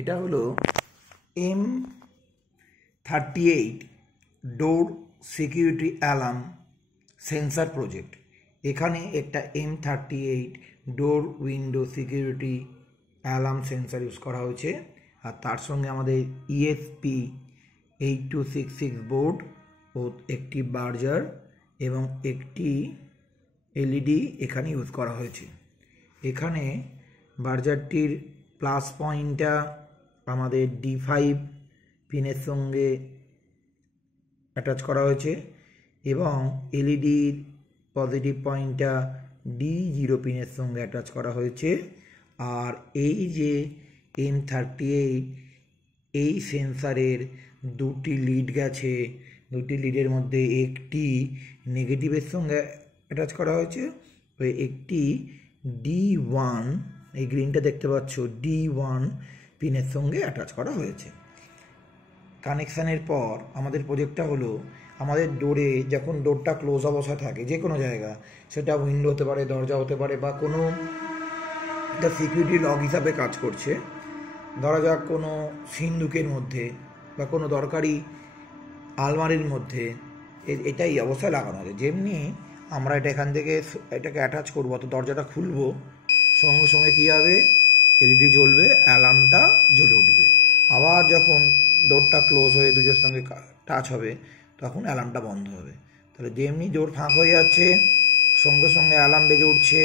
এটা হলো M38 door security alarm sensor project. এখানে একটা M38 door window security alarm sensor use করা হয়েছে, আর তার সঙ্গে আমাদের ESP8266 বোর্ড ও একটি বার্জার এবং একটি এলইডি এখানে ইউজ করা হয়েছে। এখানে বার্জারটির প্লাস পয়েন্টটা আমাদের D5 পিনের সঙ্গে অ্যাটাচ করা হয়েছে এবং এলইডির পজিটিভ পয়েন্টটা D0 পিনের সঙ্গে অ্যাটাচ করা হয়েছে। আর এই যে M38 এই সেন্সারের দুটি লিড গেছে, দুটি লিডের মধ্যে একটি নেগেটিভের সঙ্গে অ্যাটাচ করা হয়েছে, একটি D1 এই গ্রিনটা দেখতে পাচ্ছ D1 পিনের সঙ্গে অ্যাটাচ করা হয়েছে। কানেকশানের পর আমাদের প্রজেক্টটা হলো আমাদের ডোরে যখন ডোরটা ক্লোজ অবস্থা থাকে যে কোনো জায়গা, সেটা উইন্ডো হতে পারে, দরজা হতে পারে, বা কোনো একটা সিকিউরিটি লক হিসাবে কাজ করছে। ধরা যাক কোনো সিন্দুকের মধ্যে বা কোনো দরকারি আলমারির মধ্যে এটাই অবস্থায় লাগানো আছে। যেমনি আমরা এটা এখান থেকে এটাকে অ্যাটাচ করবো, অত দরজাটা খুলবো, সঙ্গে সঙ্গে কী হবে, এলইডি জ্বলবে, অ্যালার্মটা জ্বলে উঠবে। আবার যখন ডোরটা ক্লোজ হয়ে দুজোর সঙ্গে টাচ হবে তখন অ্যালার্মটা বন্ধ হবে। তাহলে যেমনি ডোর ফাঁক হয়ে যাচ্ছে সঙ্গে সঙ্গে অ্যালার্ম বেজে উঠছে,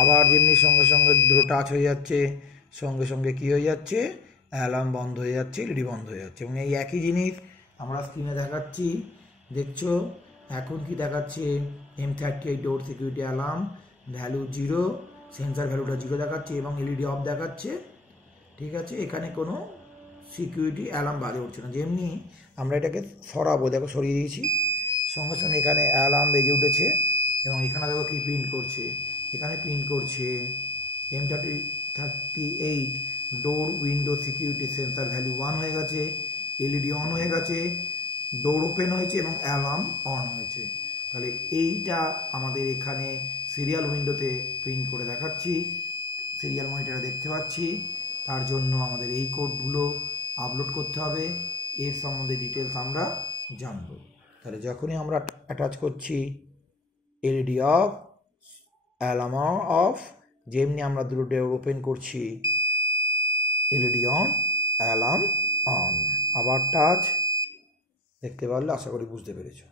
আবার যেমনি সঙ্গে সঙ্গে ডোর টাচ হয়ে যাচ্ছে সঙ্গে সঙ্গে কী হয়ে যাচ্ছে, অ্যালার্ম বন্ধ হয়ে যাচ্ছে, এলইডি বন্ধ হয়ে যাচ্ছে। এবং এই একই জিনিস আমরা স্ক্রিনে দেখাচ্ছি, দেখছো এখন কি দেখাচ্ছে, M38 door security alarm value 0, sensor ভ্যালুটা 0 দেখাচ্ছে এবং এলইডি অফ দেখাচ্ছে। ঠিক আছে, এখানে কোনো সিকিউরিটি অ্যালার্ম বাজে উঠছে না। যেমনি আমরা এটাকে সরাবো, দেখো সরিয়ে দিয়েছি, সঙ্গে সঙ্গে এখানে অ্যালার্ম বেজে উঠেছে এবং এখানে দেখো কি প্রিন্ট করছে, এখানে প্রিন্ট করছে M38 door window security sensor value 1 হয়ে গেছে, এলইডি অন হয়ে গেছে, ডোর ওপেন হয়েছে এবং অ্যালার্ম অন হয়েছে। তাহলে এইটা আমাদের এখানে সিরিয়াল উইন্ডোতে প্রিন্ট করে দেখাচ্ছি, সিরিয়াল মনিটরে দেখতে পাচ্ছি। তার জন্য আমাদের এই কোডগুলো আপলোড করতে হবে, এর সম্বন্ধে ডিটেলস আমরা জানব। তাহলে যখনই আমরা অ্যাটাচ করছি এলইডি অফ, অ্যালার্ম অফ, যেমনি আমরা দুটো ডোর ওপেন করছি এলইডি অন, অ্যালার্ম অন, আবার টাচ। দেখতে পারলে আশা করি বুঝতে পেরেছো।